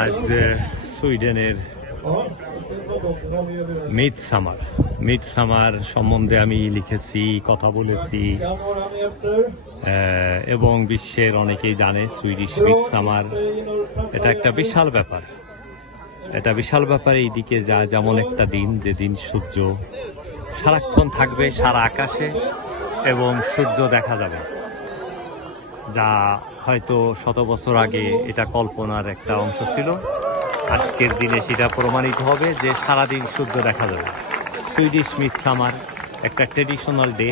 আজ সুইডেনের মিডসামার সম্বন্ধে আমি লিখেছি, কথা বলেছি এবং বিশ্বের অনেকেই জানে সুইডিশ মিডসামার এটা একটা বিশাল ব্যাপার। এটা বিশাল ব্যাপার এইদিকে যা যেমন একটা দিন, যেদিন সূর্য সারাক্ষণ থাকবে সারা আকাশে এবং সূর্য দেখা যাবে, যা হয়তো 100 বছর আগে এটা কল্পনার একটা অংশ ছিল। আজকের দিনে সেটা প্রমাণিত হবে যে সারাদিন সূর্য দেখা যাবে। সুইডিশ মিডসামার একটা ট্রেডিশনাল ডে।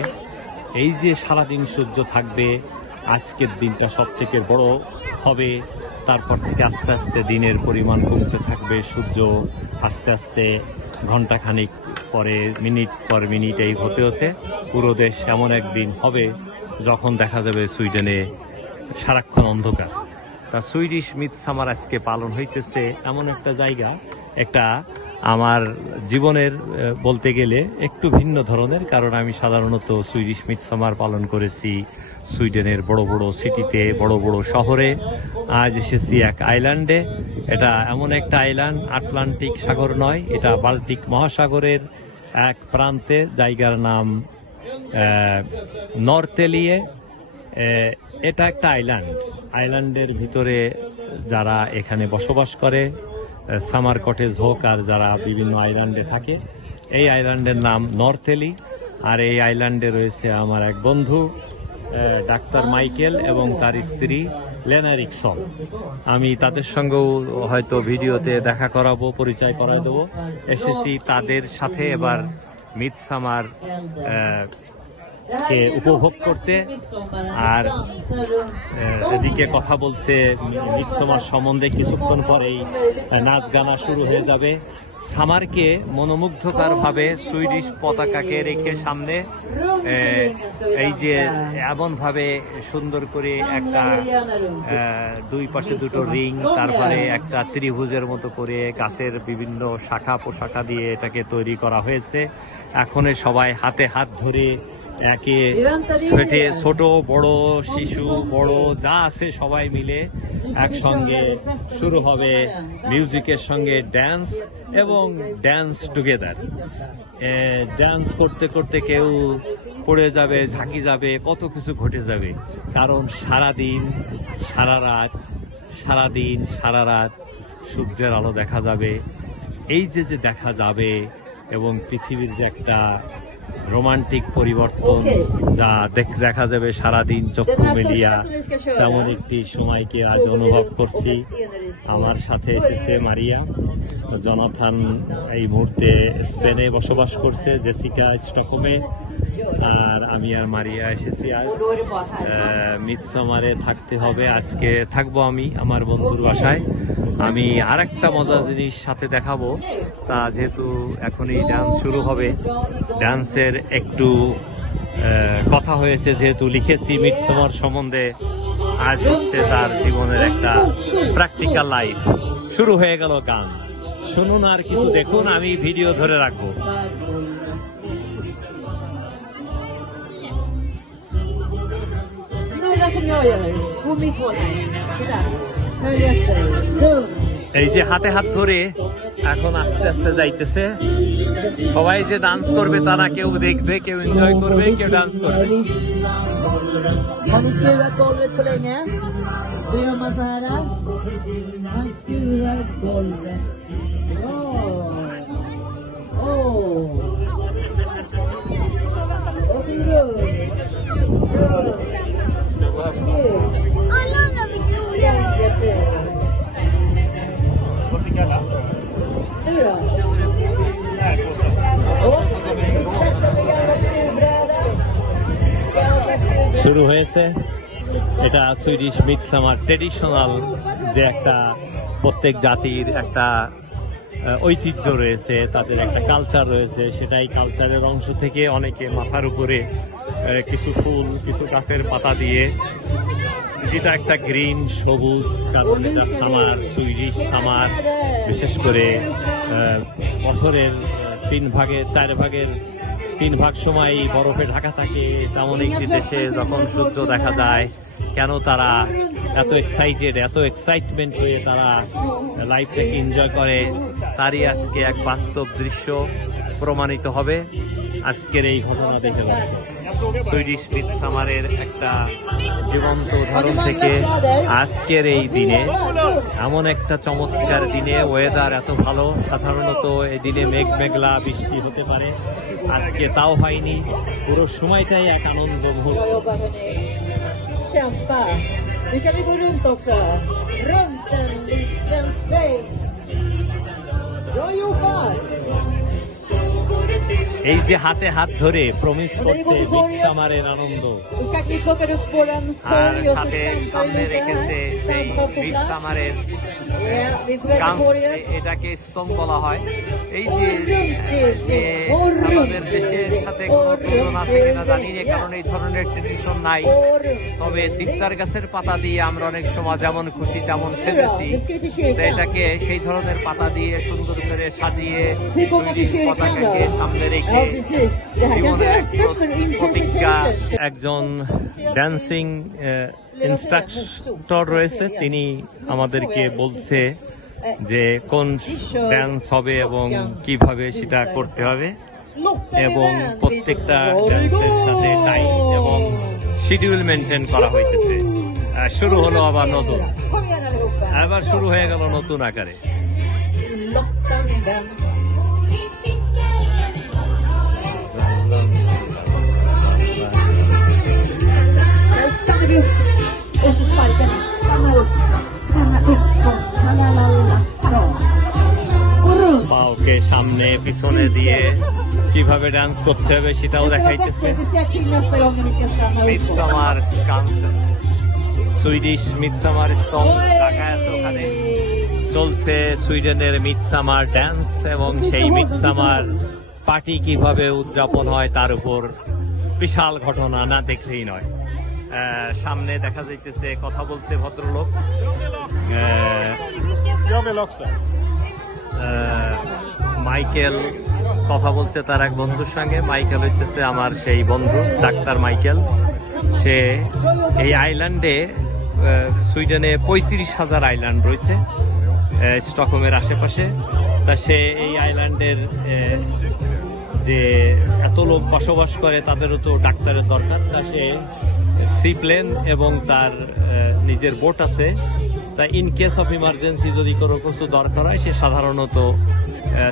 এই যে সারাদিন সূর্য থাকবে, আজকের দিনটা সব থেকে বড় হবে। তারপর থেকে আস্তে আস্তে দিনের পরিমাণ কমতে থাকবে, সূর্য আস্তে আস্তে ঘন্টাখানিক পরে মিনিট পর মিনিট এই হতে হতে পুরো দেশ এমন একদিন হবে যখন দেখা যাবে সুইডেনে সারাক্ষণ অন্ধকার। তা সুইডিশ মিডসামার আজকে পালন হইতেছে এমন একটা জায়গা, একটা আমার জীবনের বলতে গেলে একটু ভিন্ন ধরনের, কারণ আমি সাধারণত সুইডিশ মিডসামার পালন করেছি সুইডেনের বড় বড় সিটিতে, বড় বড় শহরে। আজ এসেছি এক আইল্যান্ডে। এটা এমন একটা আইল্যান্ড, আটলান্টিক সাগর নয়, এটা বাল্টিক মহাসাগরের এক প্রান্তে, জায়গার নাম নর্তেলিয়ে। এটা একটা আইল্যান্ডের ভিতরে যারা এখানে বসবাস করে, সামার কটেজ হোক আর যারা বিভিন্ন আইল্যান্ডে থাকে, এই আইল্যান্ডের নাম নর্তেলি। আর এই আইল্যান্ডে রয়েছে আমার এক বন্ধু ডাক্তার মাইকেল এবং তার স্ত্রী লেনা রিকসন। আমি তাদের সঙ্গেও হয়তো ভিডিওতে দেখা করাবো, পরিচয় করাই দেবো। এসেছি তাদের সাথে এবার মিডসামার কে উপভোগ করতে। আর এদিকে কথা বলছে মিডসামার সম্বন্ধে, কিছুক্ষণ পরেই নাচ গানা শুরু হয়ে যাবে। সামারকে মনোমুগ্ধকর ভাবে সুইডিশ পতাকাকে রেখে সামনে এই যে এমন ভাবে সুন্দর করে একটা দুই পাশে দুটো রিং, তারপরে একটা ত্রিভুজের মতো করে গাছের বিভিন্ন শাখা পোশাখা দিয়ে এটাকে তৈরি করা হয়েছে। এখন সবাই হাতে হাত ধরে একে ছোট বড় শিশু বড় যা আছে সবাই মিলে একসঙ্গে শুরু হবে মিউজিকের সঙ্গে ড্যান্স এবং ড্যান্স টুগেদার। ড্যান্স করতে করতে কেউ পড়ে যাবে, ঝাঁকি যাবে, কত কিছু ঘটে যাবে। কারণ সারাদিন সারা রাত সূর্যের আলো দেখা যাবে। এই যে দেখা যাবে এবং পৃথিবীর যে একটা রোমান্টিক পরিবর্তন যা দেখা যাবে সারাদিন চক্ষু মেলিয়া, তেমন একটি সময়কে আজ অনুভব করছি। আমার সাথে এসেছে মারিয়া। জনাথান এই মুহূর্তে স্পেনে বসবাস করছে, জেসিকা স্টকহোমে, আর আমি আর মারিয়া এসেছি আজ মিডসামারে থাকতে হবে। আজকে থাকবো আমি আমার বন্ধুর বাসায়। আমি আরেকটা মজার জিনিস সাথে দেখাবো। তা যেহেতু এখনই ডান্স শুরু হবে, ডান্সের একটু কথা হয়েছে, যেহেতু লিখেছি মিডসামার সম্বন্ধে। আজ হচ্ছে তার জীবনের একটা প্র্যাকটিক্যাল লাইফ। শুরু হয়ে গেল গান। শুনুন আর কিছু দেখুন, আমি ভিডিও ধরে রাখবো। এই যে হাতে হাত ধরে এখন আস্তে আস্তে যাইতেছে। সবাই যে ডান্স করবে তারা কেউ দেখবে, কেউ এনজয় করবে, কেউ ডান্স করবে। শুরু হয়েছে। এটা সুইডিশ মিডসামার ট্রেডিশনাল, যে একটা প্রত্যেক জাতির একটা ঐতিহ্য রয়েছে, তাদের একটা কালচার রয়েছে। সেটাই কালচারের অংশ থেকে অনেকে মাথার উপরে কিছু ফুল, কিছু গাছের পাতা দিয়ে, যেটা একটা গ্রিন সবুজ, কারণ এটা সামার, সুইডিশ সামার বিশেষ করে বছরের 3 ভাগের 4 ভাগের 3 ভাগ সময় বরফে ঢাকা থাকে, তেমন একটি দেশে যখন সূর্য দেখা যায়, কেন তারা এত এক্সাইটেড, এত এক্সাইটমেন্ট হয়ে তারা লাইফটাকে এনজয় করে, তারই আজকে এক বাস্তব দৃশ্য প্রমাণিত হবে আজকের এই ঘটনা দেখে। সুইডিশ মিডসামারের একটা জীবন্ত উদাহরণ থেকে আজকের এই দিনে, এমন একটা চমৎকার দিনে, ওয়েদার এত ভালো, সাধারণত এই দিনে মেঘ মেঘলা বৃষ্টি হতে পারে, আজকে তাও হয়নি, পুরো সময়টাই এক আনন্দ মুহূর্ত। Nu kan vi gå runt också. Runt en liten space. Bra jobbat! এই যে হাতে হাত ধরে প্রমিস করছে মিডসামারের আনন্দ, আর সাথে সামনে রেখেছে সেই মিডসামারের এটাকে স্তম্ভ বলা হয়। এই যে আমাদের দেশের সাথে কোনো তুলনা আছে কিনা জানি না, কারণ এই ধরনের ট্রেডিশন নাই। তবে দিকদার গাছের পাতা দিয়ে আমরা অনেক সময় যেমন খুশি তেমন সেজেছি, এটাকে সেই ধরনের পাতা দিয়ে সুন্দর করে সাজিয়ে পতাকাকে সামনে রেখে প্রতিজ্ঞা। একজন ড্যান্সিং ইনস্ট্রাক্টর রয়েছে, তিনি আমাদেরকে বলছে যে কোন ড্যান্স হবে এবং কিভাবে সেটা করতে হবে, এবং প্রত্যেকটা ড্যান্সের সাথে টাইম এবং শিডিউল মেনটেন করা হয়েছে। শুরু হলো আবার নতুন, আবার শুরু হয়ে গেল নতুন আকারে। পাওকে সামনে পিছনে দিয়ে কিভাবে ডান্স করতে হবে সেটাও দেখাইতেছে। মিডসামার সুইডিশ মিডসামার স্তম্ভ ঢাকা আছে, ওখানে চলছে সুইডেনের মিডসামার ডান্স, এবং সেই মিডসামার পার্টি কিভাবে উদযাপন হয় তার উপর বিশাল ঘটনা, না দেখলেই নয়। সামনে দেখা যাইতেছে কথা বলতে ভদ্রলোক, মাইকেল কথা বলছে তার এক বন্ধুর সঙ্গে। মাইকেল হইতেছে আমার সেই বন্ধু, ডাক্তার মাইকেল। সে এই আইল্যান্ডে, সুইডেনে 35,000 আইল্যান্ড রয়েছে স্টকহোমের আশেপাশে। তা সে এই আইল্যান্ডের যে এত লোক বসবাস করে তাদেরও তো ডাক্তারের দরকার। তা সে সিপ্লেন এবং তার নিজের বোট আছে। তা ইন কেস অফ ইমার্জেন্সি যদি কোনো কিছু দরকার হয়, সে সাধারণত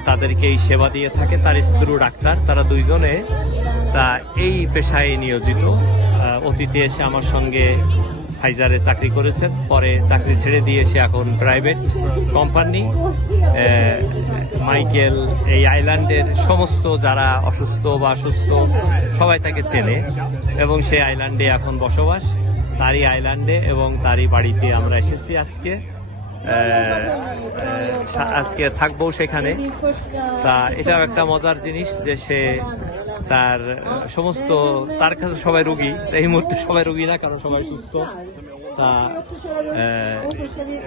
তাদেরকে এই সেবা দিয়ে থাকে। তার স্ত্রী ডাক্তার, তারা দুইজনে তা এই পেশায় নিয়োজিত। অতীতে এসে আমার সঙ্গে ফাইজারে চাকরি করেছেন, পরে চাকরি ছেড়ে দিয়ে সে এখন প্রাইভেট কোম্পানি। মাইকেল এই আইল্যান্ডের সমস্ত যারা অসুস্থ বা সুস্থ সবাই তাকে চেনে, এবং সেই আইল্যান্ডে এখন বসবাস, তারই আইল্যান্ডে এবং তারই বাড়িতে আমরা এসেছি আজকে। আজকে থাকবো সেখানে। তা এটাও একটা মজার জিনিস যে সে তার সমস্ত, তার কাছে সবাই রোগী, এই মুহূর্তে সবাই রোগী না, কারণ সবাই সুস্থ। তা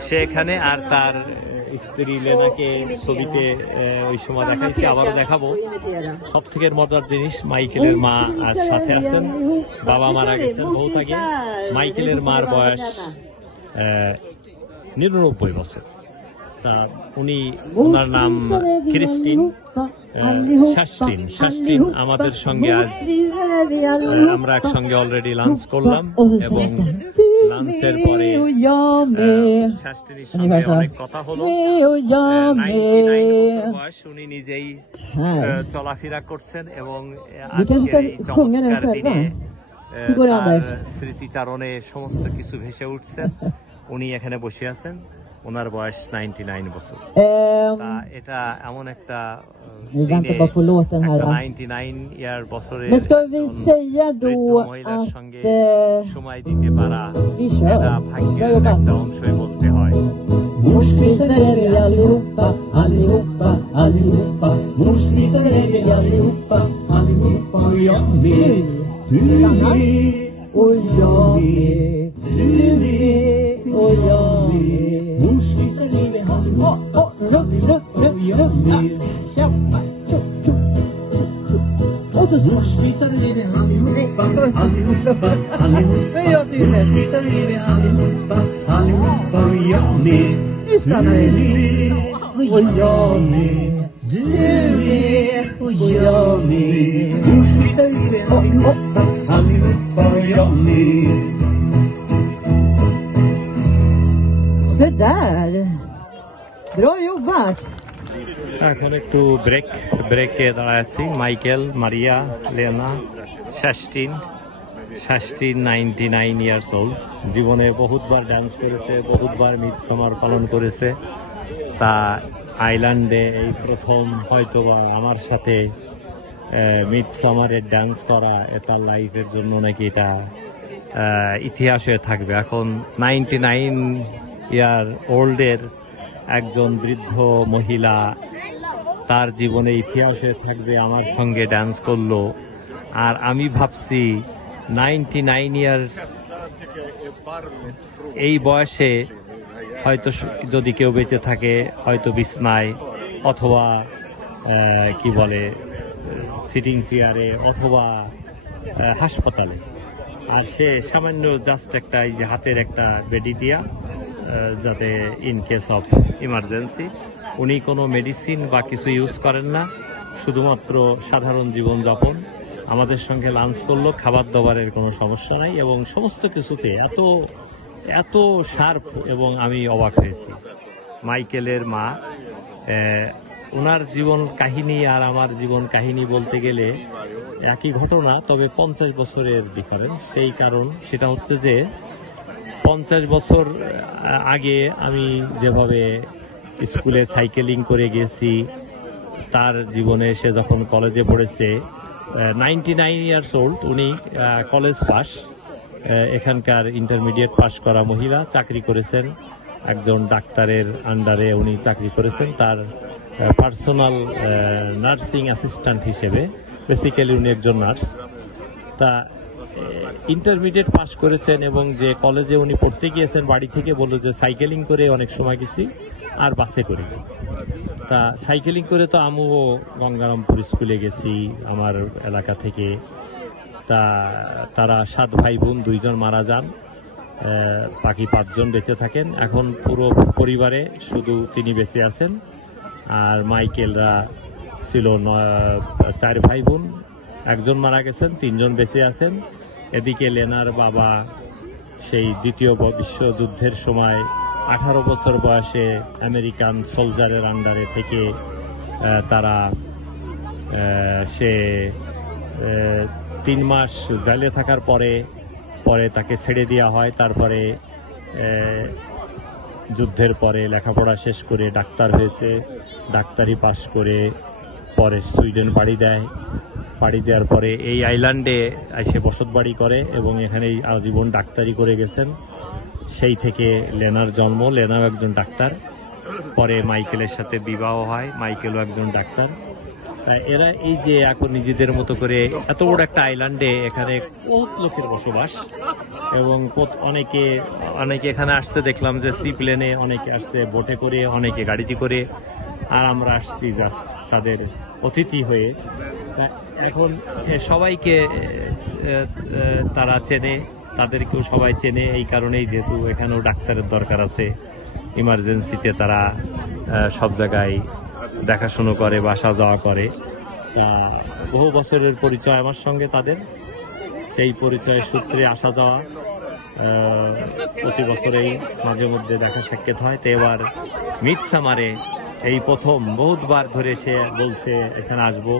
সে এখানে, আর তার স্ত্রী লেনাকে ছবিতে ওই সময় দেখাইছি, আবারও দেখাবো। সব থেকে মজার জিনিস, মাইকেলের মা আজ সাথে আছেন। বাবা মারা গেছেন বহুত আগে। মাইকেলের মার বয়স 99 বছর। তা উনি, ওনার নাম ক্রিস্টিন শাস্টিন আমাদের সঙ্গে আজ আমরা একসঙ্গে অলরেডি লাঞ্চ করলাম, এবং লাঞ্চের পরে শাস্টিনের সঙ্গে অনেক কথা হলো। 99 বছর বয়স, উনি নিজেই চলাফেরা করছেন, এবং আজকের এই চমৎকার দিনে তার স্মৃতিচারণে সমস্ত কিছু ভেসে উঠছেন। উনি এখানে বসে আছেন, ওনার বয়স 99 বছর। তা এটা এমন একটা 99 ইয়ার বছরে মহিলার সঙ্গে সময় দিতে পারা, এটা ভাগ্যের একটা অংশই বলতে হয়। Morsvisen är vi allihopa, allihopa, allihopa. Morsvisen är vi allihopa, allihopa. Och jag med, du med, och jag med, du med, och jag med. Morsvisen är vi allihopa, allihopa. Och jag med, kämpa, tjup, tjup, tjup, tjup. låt oss... Morspisar är vi allihopa, allihopa, allihopa. Men jag blir rädd. Morspisar är vi allihopa, allihopa. Och jag med. Nu stannar Du vi. med. Och jag med. Du med. Och jag med. Morspisar är vi allihopa, allihopa. Och jag med. Så där. Bra jobbat. এখন একটু ব্রেকে দাঁড়ায় আছি। Michael, Maria, Lena, শাস্টিন 99 years old. জীবনে বহুতবার dance করেছে, বহুতবার midsummer পালন করেছে। তা আইল্যান্ডে এই প্রথম হয়তোবা আমার সাথে মিডসামারের ডান্স করা, এটা লাইফের জন্য নাকি এটা ইতিহাস হয়ে থাকবে। এখন 99 ইয়ার ওল্ডের একজন বৃদ্ধ মহিলা তার জীবনে ইতিহাস হয়ে থাকবে, আমার সঙ্গে ডান্স করলো। আর আমি ভাবছি 99 ইয়ার্স এই বয়সে হয়তো যদি কেউ বেঁচে থাকে, হয়তো বিছনায় অথবা কি বলে সিটিং চেয়ারে অথবা হাসপাতালে। আর সে সামান্য জাস্ট একটা এই যে হাতের একটা বেডি দিয়া, যাতে ইন কেস অফ ইমার্জেন্সি। উনি কোনো মেডিসিন বা কিছু ইউজ করেন না, শুধুমাত্র সাধারণ জীবনযাপন। আমাদের সঙ্গে লাঞ্চ করলো, খাবার দাবারের কোনো সমস্যা নাই এবং সমস্ত কিছুতে এত এত শার্প এবং আমি অবাক হয়েছি। মাইকেলের মা, ওনার জীবন কাহিনী আর আমার জীবন কাহিনী বলতে গেলে একই ঘটনা, তবে 50 বছরের ডিফারেন্স। সেই কারণ সেটা হচ্ছে যে 50 বছর আগে আমি যেভাবে স্কুলে সাইকেলিং করে গেছি, তার জীবনে সে যখন কলেজে পড়েছে, 99 ইয়ার্স ওল্ড, উনি কলেজ পাস, এখানকার ইন্টারমিডিয়েট পাস করা মহিলা, চাকরি করেছেন একজন ডাক্তারের আন্ডারে। উনি চাকরি করেছেন তার পার্সোনাল নার্সিং অ্যাসিস্ট্যান্ট হিসেবে। বেসিক্যালি উনি একজন নার্স। তা ইন্টারমিডিয়েট পাস করেছেন এবং যে কলেজে উনি পড়তে গিয়েছেন, বাড়ি থেকে বললো যে সাইকেলিং করে অনেক সময় গেছি আর বাসে করে। তা সাইকেলিং করে তো আমিও গঙ্গারামপুর স্কুলে গেছি আমার এলাকা থেকে। তা তারা 7 ভাই বোন, 2 জন মারা যান, বাকি 5 জন বেঁচে থাকেন। এখন পুরো পরিবারে শুধু তিনি বেঁচে আছেন। আর মাইকেলরা ছিল 4 ভাই বোন, 1 জন মারা গেছেন, 3 জন বেঁচে আছেন। এদিকে লেনার বাবা সেই দ্বিতীয় বিশ্বযুদ্ধের সময় 18 বছর বয়সে আমেরিকান সোলজারের আন্ডারে থেকে তারা সে 3 মাস জেলে থাকার পরে তাকে ছেড়ে দেওয়া হয়। তারপরে যুদ্ধের পরে লেখাপড়া শেষ করে ডাক্তার হয়েছে, ডাক্তারি পাশ করে পরে সুইডেন পাড়ি দেয়। পাড়ি দেওয়ার পরে এই আইল্যান্ডে এসে বসত বাড়ি করে এবং এখানেই আজীবন ডাক্তারি করে গেছেন। সেই থেকে লেনার জন্ম। লেনাও একজন ডাক্তার। পরে মাইকেলের সাথে বিবাহ হয়, মাইকেলও একজন ডাক্তার। এরা এই যে এখন নিজেদের মতো করে এত বড় একটা আইল্যান্ডে, এখানে বহুত লোকের বসবাস এবং অনেকে এখানে আসছে। দেখলাম যে সি প্লেনে অনেকে আসছে, বোটে করে, অনেকে গাড়িতে করে, আর আমরা আসছি জাস্ট তাদের অতিথি হয়ে। এখন সবাইকে তারা চেনে, তাদেরকেও সবাই চেনে এই কারণেই, যেহেতু এখানেও ডাক্তারের দরকার আছে। ইমার্জেন্সিতে তারা সব জায়গায় দেখাশুনো করে, বাসা যাওয়া করে। তা বহু বছরের পরিচয় আমার সঙ্গে তাদের, সেই পরিচয়ের সূত্রে আসা যাওয়া, প্রতি বছরেই মাঝে মধ্যে দেখা সাক্ষাৎ হয়। তো এবার মিডসামারে এই প্রথম, বহুতবার ধরে সে বলছে এখানে আসবো।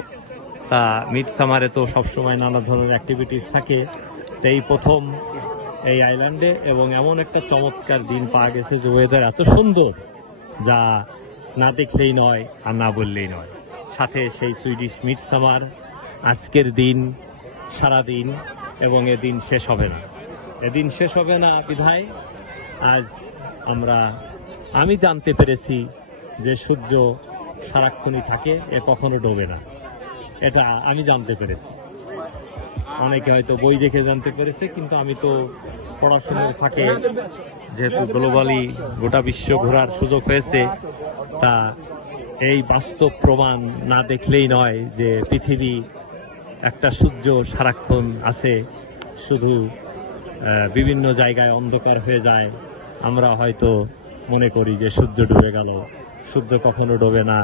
তা মিডসামারে তো সবসময় নানা ধরনের অ্যাক্টিভিটিস থাকে। তো এই প্রথম এই আইল্যান্ডে, এবং এমন একটা চমৎকার দিন পাওয়া গেছে যে ওয়েদার এত সুন্দর, যা না দেখলেই নয় আর না বললেই নয়। সাথে সেই সুইডিশ মিডসামার, আজকের দিন সারাদিন, এবং এদিন শেষ হবে না। এদিন শেষ হবে না বিধায় আজ আমি জানতে পেরেছি যে সূর্য সারাক্ষণই থাকে, এ কখনো ডোবে না। এটা আমি জানতে পেরেছি। অনেকে হয়তো বই দেখে জানতে পেরেছে, কিন্তু আমি তো পড়াশোনার ফাঁকে, যেহেতু গ্লোবালি গোটা বিশ্ব ঘোরার সুযোগ হয়েছে, তা এই বাস্তব প্রমাণ না দেখলেই নয় যে পৃথিবী একটা সূর্য সারাক্ষণ আছে, শুধু বিভিন্ন জায়গায় অন্ধকার হয়ে যায়। আমরা হয়তো মনে করি যে সূর্য ডুবে গেল, সূর্য কখনো ডোবে না,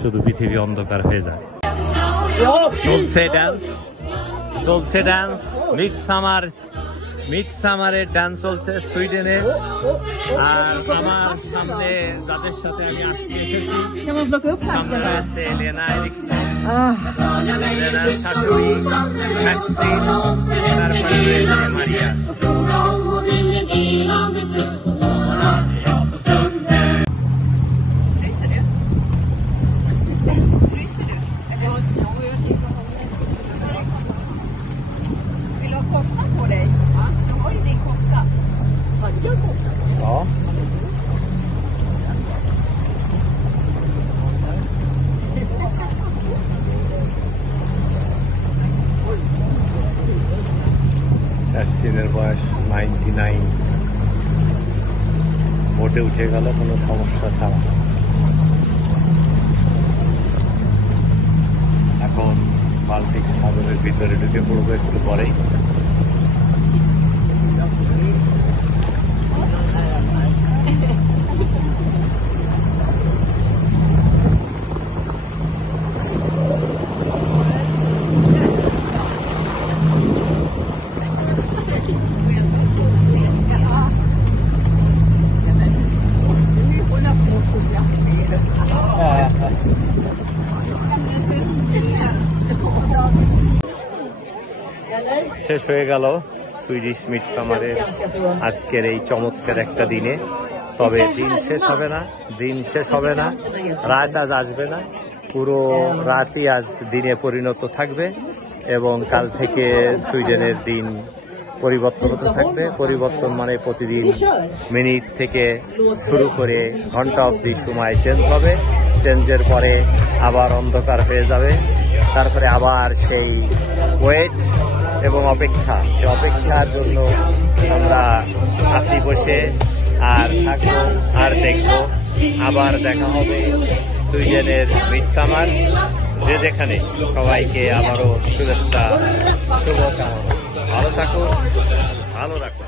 শুধু পৃথিবী অন্ধকার হয়ে যায়। চলছে ডান্স মিড সামারের ডান্স চলছে সুইডেনে। আর আমার সামনে যাদের সাথে আমি আজকে এসেছি, সামনে রয়েছে লেনা এরিকসন, লেনার শাশুড়ি ম্যাক্সিন, তারপরে রয়েছে মারিয়া। Ja. Kerstin'ের বয়স 99, বোটে উঠে গেল কোনো সমস্যা ছাড়া। এখন বাল্টিক সাগরের ভিতরে ঢুকে পড়বো একটু পরেই। শেষ হয়ে গেল সুইডিশ মিডসামারের আজকের এই চমৎকার একটা দিনে। তবে দিন শেষ হবে না, রাত আজ আসবে না, পুরো রাতই আজ দিনে পরিণত থাকবে এবং কাল থেকে সুইডেনের দিন পরিবর্তন হতে থাকবে। পরিবর্তন মানে প্রতিদিন মিনিট থেকে শুরু করে ঘন্টা অবধি সময় চেঞ্জ হবে। চেঞ্জের পরে আবার অন্ধকার হয়ে যাবে, তারপরে আবার সেই ওয়েট এবং অপেক্ষা, সেই অপেক্ষার জন্য আমরা আসি বসে আর থাকবো আর দেখবো। আবার দেখা হবে সুইডেনের মিডসামার। যে যেখানে সবাইকে আবারও শুভেচ্ছা, শুভকামনা। ভালো থাকুন, ভালো রাখুন।